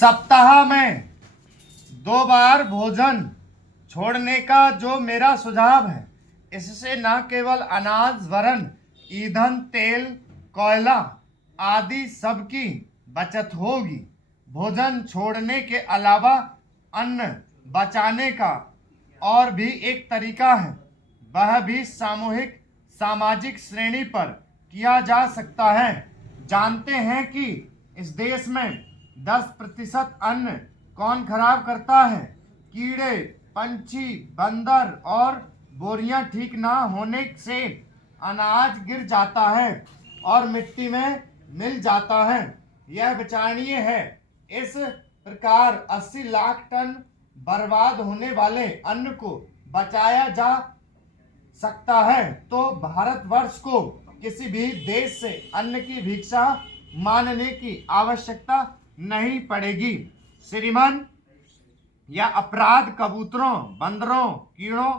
सप्ताह में 2 बार भोजन छोड़ने का जो मेरा सुझाव है, इससे न केवल अनाज वरन ईंधन, तेल, कोयला आदि सबकी बचत होगी। भोजन छोड़ने के अलावा अन्न बचाने का और भी एक तरीका है, वह भी सामूहिक सामाजिक श्रेणी पर किया जा सकता है। जानते हैं कि इस देश में 10% अन्न कौन खराब करता है? कीड़े, पंछी, बंदर और बोरियां ठीक ना होने से अनाज गिर जाता है और मिट्टी में मिल जाता है। यह विचारणीय है। इस प्रकार 80 लाख टन बर्बाद होने वाले अन्न को बचाया जा सकता है, तो भारतवर्ष को किसी भी देश से अन्न की भिक्षा मांगने की आवश्यकता नहीं पड़ेगी। श्रीमान, यह अपराध कबूतरों, बंदरों, कीड़ों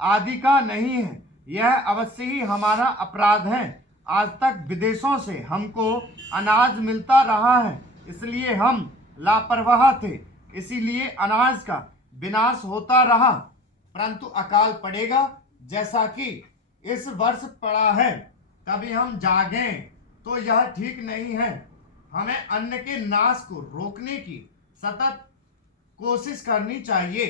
आदि का नहीं है, यह अवश्य ही हमारा अपराध है। आज तक विदेशों से हमको अनाज मिलता रहा है, इसलिए हम लापरवाह थे, इसीलिए अनाज का विनाश होता रहा। परंतु अकाल पड़ेगा जैसा कि इस वर्ष पड़ा है, कभी हम जागें तो यह ठीक नहीं है। हमें अन्न के नाश को रोकने की सतत कोशिश करनी चाहिए।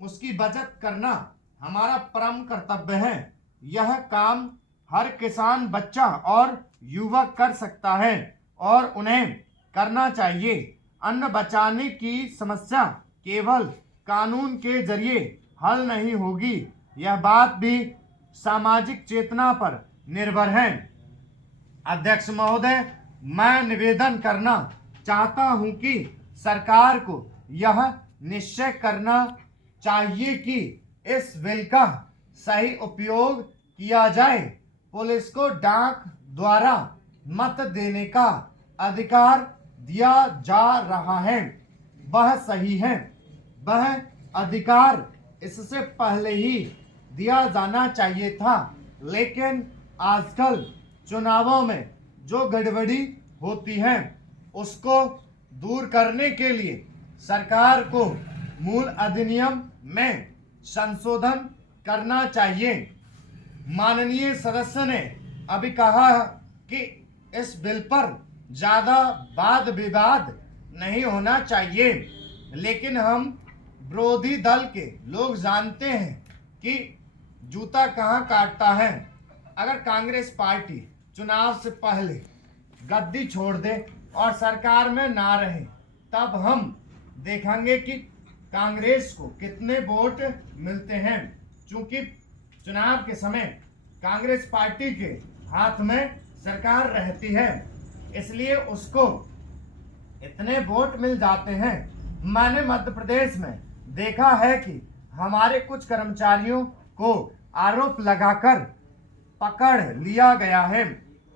उसकी बचत करना हमारा परम कर्तव्य है। यह काम हर किसान, बच्चा और युवक कर सकता है और उन्हें करना चाहिए। अन्न बचाने की समस्या केवल कानून के जरिए हल नहीं होगी, यह बात भी सामाजिक चेतना पर निर्भर है। अध्यक्ष महोदय, मैं निवेदन करना चाहता हूं कि सरकार को यह निश्चय करना चाहिए कि इस बिल का सही उपयोग किया जाए। पुलिस को डाक द्वारा मत देने का अधिकार दिया जा रहा है, वह सही है। वह अधिकार इससे पहले ही दिया जाना चाहिए था, लेकिन आजकल चुनावों में जो गड़बड़ी होती है, उसको दूर करने के लिए सरकार को मूल अधिनियम में संशोधन करना चाहिए। माननीय सदस्य ने अभी कहा कि इस बिल पर ज़्यादा वाद विवाद नहीं होना चाहिए, लेकिन हम विरोधी दल के लोग जानते हैं कि जूता कहाँ काटता है। अगर कांग्रेस पार्टी चुनाव से पहले गद्दी छोड़ दे और सरकार में ना रहे, तब हम देखेंगे कि कांग्रेस को कितने वोट मिलते हैं। क्योंकि चुनाव के समय कांग्रेस पार्टी के हाथ में सरकार रहती है, इसलिए उसको इतने वोट मिल जाते हैं। मैंने मध्य प्रदेश में देखा है कि हमारे कुछ कर्मचारियों को आरोप लगाकर पकड़ लिया गया है।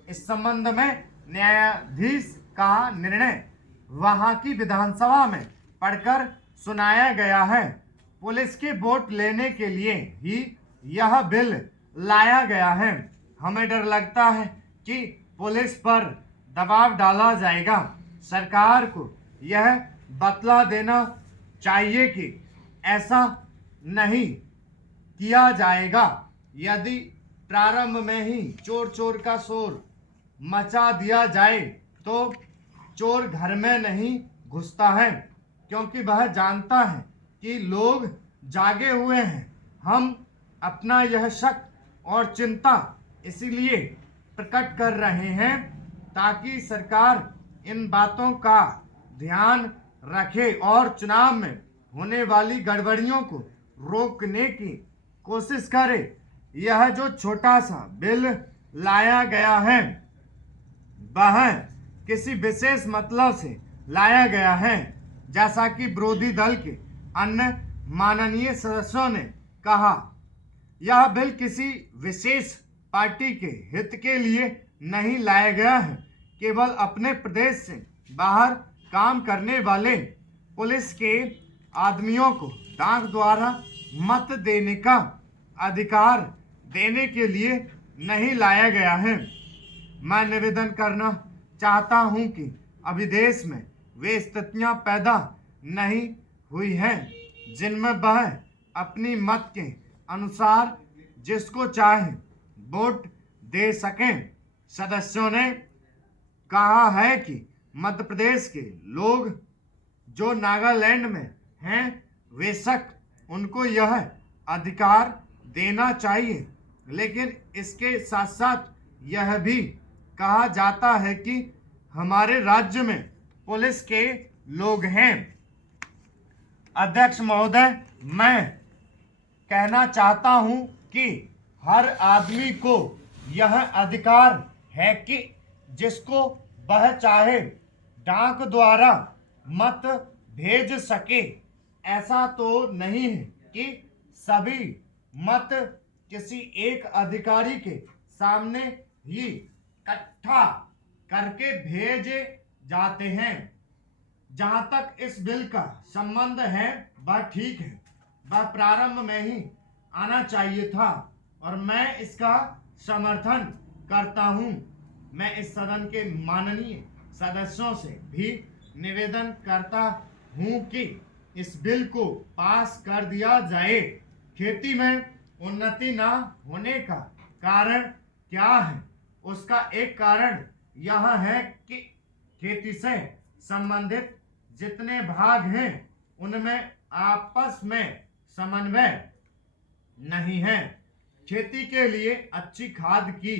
इस संबंध में न्यायाधीश का निर्णय वहां की विधानसभा में पढ़कर सुनाया गया है। पुलिस के वोट लेने के लिए ही यह बिल लाया गया है। हमें डर लगता है कि पुलिस पर दबाव डाला जाएगा। सरकार को यह बतला देना चाहिए कि ऐसा नहीं किया जाएगा। यदि प्रारंभ में ही चोर चोर का शोर मचा दिया जाए तो चोर घर में नहीं घुसता है, क्योंकि वह जानता है कि लोग जागे हुए हैं। हम अपना यह शक और चिंता इसीलिए प्रकट कर रहे हैं ताकि सरकार इन बातों का ध्यान रखे और चुनाव में होने वाली गड़बड़ियों को रोकने की कोशिश करे। यह जो छोटा सा बिल लाया गया है, वह किसी विशेष मतलब से लाया गया है। जैसा कि विरोधी दल के अन्य माननीय सदस्यों ने कहा, यह बिल किसी विशेष पार्टी के हित के लिए नहीं लाया गया है। केवल अपने प्रदेश से बाहर काम करने वाले पुलिस के आदमियों को डाक द्वारा मत देने का अधिकार देने के लिए नहीं लाया गया है। मैं निवेदन करना चाहता हूं कि अभी देश में वे स्थितियां पैदा नहीं हुई हैं जिनमें वह अपनी मत के अनुसार जिसको चाहे वोट दे सकें। सदस्यों ने कहा है कि मध्य प्रदेश के लोग जो नागालैंड में हैं बेशक उनको यह अधिकार देना चाहिए, लेकिन इसके साथ साथ यह भी कहा जाता है कि हमारे राज्य में पुलिस के लोग हैं। अध्यक्ष महोदय, मैं कहना चाहता हूं कि हर आदमी को यह अधिकार है कि जिसको वह चाहे डाक द्वारा मत भेज सके। ऐसा तो नहीं है कि सभी मत किसी एक अधिकारी के सामने ही इकट्ठा करके भेजे जाते हैं। जहां तक इस बिल का संबंध है वह ठीक है, वह प्रारंभ में ही आना चाहिए था और मैं इसका समर्थन करता हूं। मैं इस सदन के माननीय सदस्यों से भी निवेदन करता हूं कि इस बिल को पास कर दिया जाए। खेती में उन्नति ना होने का कारण क्या है? उसका एक कारण यह है कि खेती से संबंधित जितने भाग हैं उनमें आपस में समन्वय नहीं है। खेती के लिए अच्छी खाद की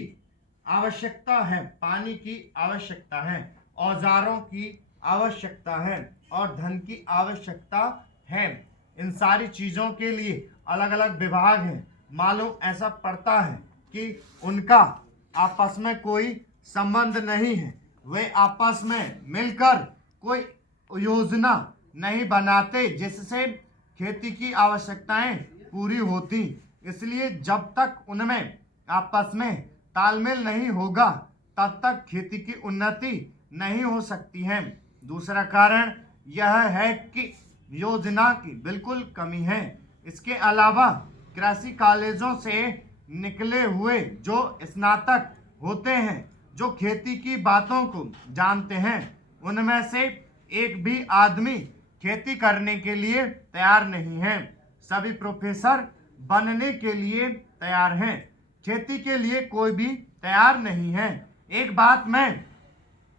आवश्यकता है, पानी की आवश्यकता है, औजारों की आवश्यकता है और धन की आवश्यकता है। इन सारी चीज़ों के लिए अलग अलग विभाग हैं। मालूम ऐसा पड़ता है कि उनका आपस में कोई संबंध नहीं है, वे आपस में मिलकर कोई योजना नहीं बनाते जिससे खेती की आवश्यकताएं पूरी होती। इसलिए जब तक उनमें आपस में तालमेल नहीं होगा तब तक खेती की उन्नति नहीं हो सकती है। दूसरा कारण यह है कि योजना की बिल्कुल कमी है। इसके अलावा कृषि कॉलेजों से निकले हुए जो स्नातक होते हैं, जो खेती की बातों को जानते हैं, उनमें से एक भी आदमी खेती करने के लिए तैयार नहीं है। सभी प्रोफेसर बनने के लिए तैयार हैं, खेती के लिए कोई भी तैयार नहीं है। एक बात मैं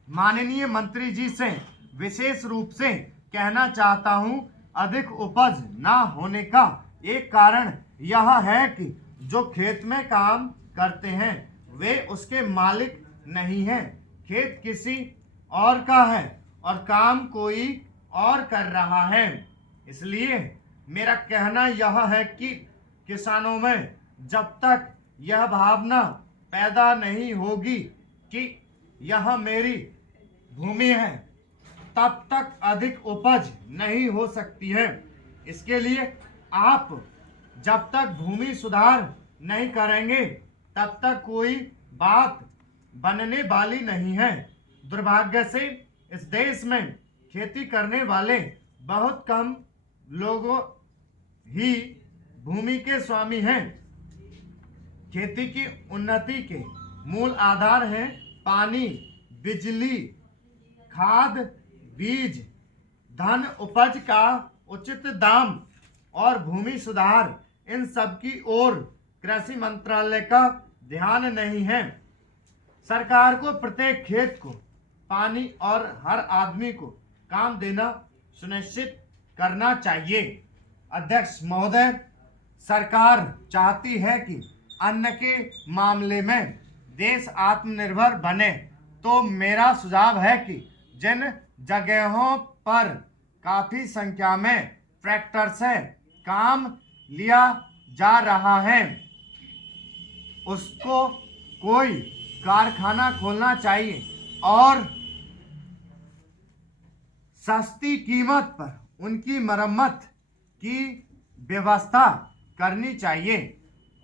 माननीय मंत्री जी से विशेष रूप से कहना चाहता हूं, अधिक उपज ना होने का एक कारण यह है कि जो खेत में काम करते हैं वे उसके मालिक नहीं हैं। खेत किसी और का है और काम कोई और कर रहा है। इसलिए मेरा कहना यह है कि किसानों में जब तक यह भावना पैदा नहीं होगी कि यह मेरी भूमि है, तब तक अधिक उपज नहीं हो सकती है। इसके लिए आप जब तक भूमि सुधार नहीं करेंगे तब तक कोई बात बनने वाली नहीं है। दुर्भाग्य से इस देश में खेती करने वाले बहुत कम लोगों ही भूमि के स्वामी हैं। खेती की उन्नति के मूल आधार हैं पानी, बिजली, खाद, बीज, धन, उपज का उचित दाम और भूमि सुधार। इन सब की ओर कृषि मंत्रालय का ध्यान नहीं है। सरकार को प्रत्येक खेत को पानी और हर आदमी को काम देना सुनिश्चित करना चाहिए। अध्यक्ष महोदय, सरकार चाहती है कि अन्न के मामले में देश आत्मनिर्भर बने, तो मेरा सुझाव है कि जिन जगहों पर काफ़ी संख्या में ट्रैक्टर से काम लिया जा रहा है उसको कोई कारखाना खोलना चाहिए और सस्ती कीमत पर उनकी मरम्मत की व्यवस्था करनी चाहिए।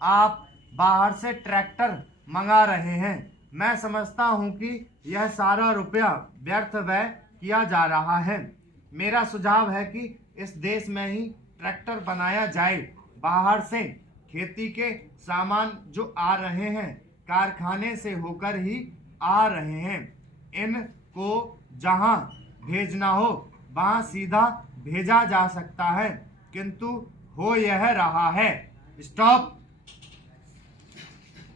आप बाहर से ट्रैक्टर मंगा रहे हैं, मैं समझता हूं कि यह सारा रुपया व्यर्थ व्यय किया जा रहा है। मेरा सुझाव है कि इस देश में ही ट्रैक्टर बनाया जाए। बाहर से खेती के सामान जो आ रहे हैं कारखाने से होकर ही आ रहे हैं। इनको जहां भेजना हो वहां सीधा भेजा जा सकता है, किंतु हो यह रहा है। स्टॉप।